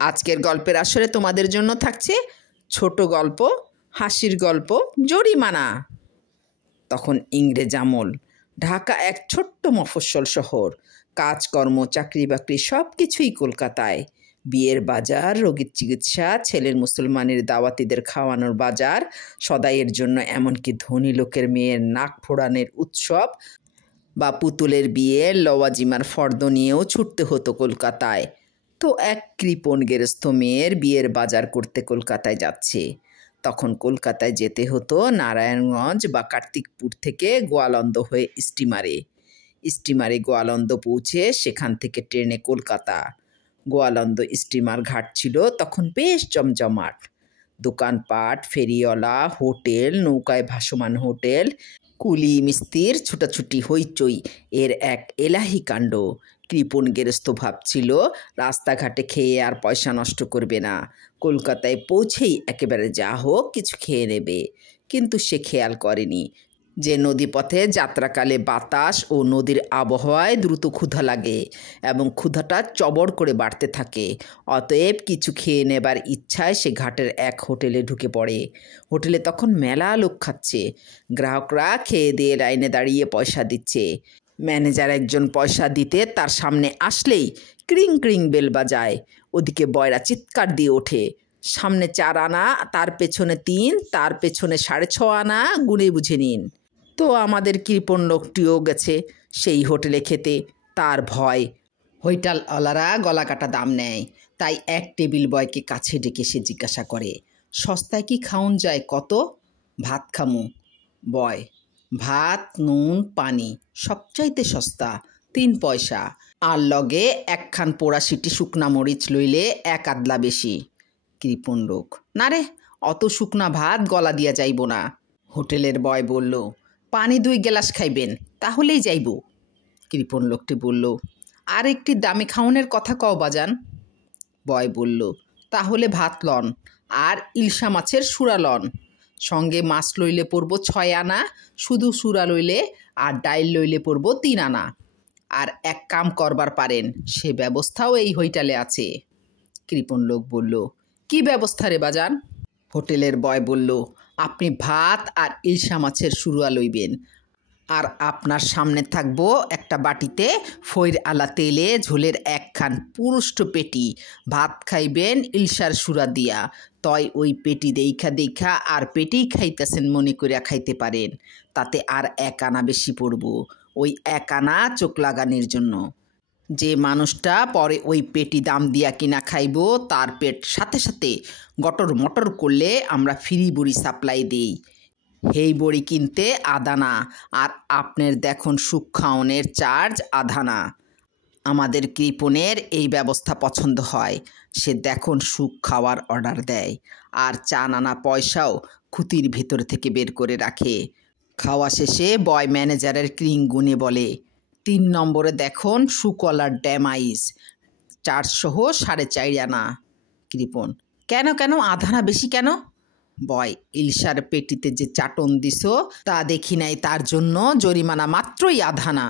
আজকের গল্পের আসরে তোমাদের জন্য থাকছে ছোট গল্প, হাসির গল্প, জরিমানা। তখন ইংরেজ আমল। ঢাকা এক ছোট্ট মফস্বল শহর। কাজকর্ম, চাকরি বাকরি সব কিছুই কলকাতায়। বিয়ের বাজার, রোগীর চিকিৎসা, ছেলের মুসলমানের দাওয়াতিদের খাওয়ানোর বাজার, সদাইয়ের জন্য এমনকি ধনী লোকের মেয়ের নাক ফোড়ানোর উৎসব বা পুতুলের বিয়ে, লওয়াজিমার ফর্দ নিয়েও ছুটতে হতো কলকাতায়। তো এক কৃপণ গেরস্থ মেয়ের বিয়ের বাজার করতে কলকাতায় যাচ্ছে। তখন কলকাতায় যেতে হতো নারায়ণগঞ্জ বা কার্তিকপুর থেকে গোয়ালন্দ হয়ে স্টিমারে গোয়ালন্দ পৌঁছে সেখান থেকে ট্রেনে কলকাতা। গোয়ালন্দ স্টিমার ঘাট ছিল তখন বেশ জমজমাট। দোকানপাট, ফেরিওয়ালা, হোটেল, নৌকায় ভাসমান হোটেল, কুলি মিস্ত্রির ছুটাছুটি, হইচই, এর এক এলাহি কাণ্ড। কৃপণ গেরস্থ ভাবছিল রাস্তাঘাটে খেয়ে আর পয়সা নষ্ট করবে না, কলকাতায় পৌঁছেই একেবারে যা হোক কিছু খেয়ে নেবে। কিন্তু সে খেয়াল করেনি যে নদীপথে যাত্রাকালে বাতাস ও নদীর আবহাওয়ায় দ্রুত ক্ষুধা লাগে এবং ক্ষুধাটা চবড় করে বাড়তে থাকে। অতএব কিছু খেয়ে নেবার ইচ্ছায় সে ঘাটের এক হোটেলে ঢুকে পড়ে। হোটেলে তখন মেলা লোক খাচ্ছে। গ্রাহকরা খেয়ে দিয়ে লাইনে দাঁড়িয়ে পয়সা দিচ্ছে। ম্যানেজার একজন পয়সা দিতে তার সামনে আসলেই ক্রিং ক্রিং বেল বাজায়। ওদিকে বয়রা চিৎকার দিয়ে ওঠে, সামনে 4 আনা, তার পেছনে 3, তার পেছনে 6.5 আনা, গুনে বুঝে নিন। তো আমাদের কৃপণ লোকটিও গেছে সেই হোটেলে খেতে। তার ভয়, হোটেলওয়ালারা গলা কাটা দাম নেয়। তাই এক টেবিল বয়কে কাছে ডেকে সে জিজ্ঞাসা করে, সস্তায় কি খাউন যায় কত? ভাত খামু। বয়, ভাত, নুন, পানি সবচাইতে সস্তা, 3 পয়সা। আর লগে একখান পোড়া সিটি শুকনা মরিচ লইলে 1 আদলা বেশি। কৃপণ লোক, না রে, অত শুকনা ভাত গলা দিয়া যাইব না। হোটেলের বয় বলল, পানি 2 গ্লাস খাইবেন, তাহলেই যাইব। কৃপণ লোকটি বলল, আর একটি দামি খাওনের কথা কও বাজান। বয় বলল, তাহলে ভাত লন আর ইলশা মাছের সুরা লন। সঙ্গে মাছ লইলে পড়ব 6 আনা, শুধু সুরা লইলে আর ডাইল লইলে পড়ব 3 আনা। আর এক কাম করবার পারেন, সে ব্যবস্থাও এই হোটেলে আছে। কৃপণ লোক বলল, কি ব্যবস্থা রে বাজান? হোটেলের বয় বলল, আপনি ভাত আর ইলশা মাছের সুরা লইবেন, আর আপনার সামনে থাকবো একটা বাটিতে ফইর আলা তেলে ঝোলের একখান পুরুষ্ট পেটি। ভাত খাইবেন ইলশার সুরা দিয়া, তয় ওই পেটি দেখা আর পেটিই খাইতেছেন মনে করিয়া খাইতে পারেন। তাতে আর 1 আনা বেশি পড়ব, ওই 1 আনা চোখ লাগানির জন্য। যে মানুষটা পরে ওই পেটি দাম দিয়া কিনা খাইব তার পেট সাথে সাথে গটর মটর করলে আমরা ফ্রি বড়ি সাপ্লাই দিই। হেই বড়ি কিনতে আদানা, আর আপনার দেখুন সুখ খাওনের চার্জ আধানা। আমাদের কৃপণের এই ব্যবস্থা পছন্দ হয়, সে দেখুন সুখ খাওয়ার অর্ডার দেয়, আর 4 আনা পয়সাও খুতির ভেতর থেকে বের করে রাখে। খাওয়া শেষে বয় ম্যানেজারের ক্রিং গুনে বলে, 3 নম্বরে দেখুন সুকলার ড্যামাইজ, 4 সহ 4.5 আনা। কৃপণ, কেন আধানা বেশি কেন? বয়, ইলশার পেটিতে যে চাটন দিছো তা দেখি নাই, তার জন্য জরিমানা মাত্রই আধানা।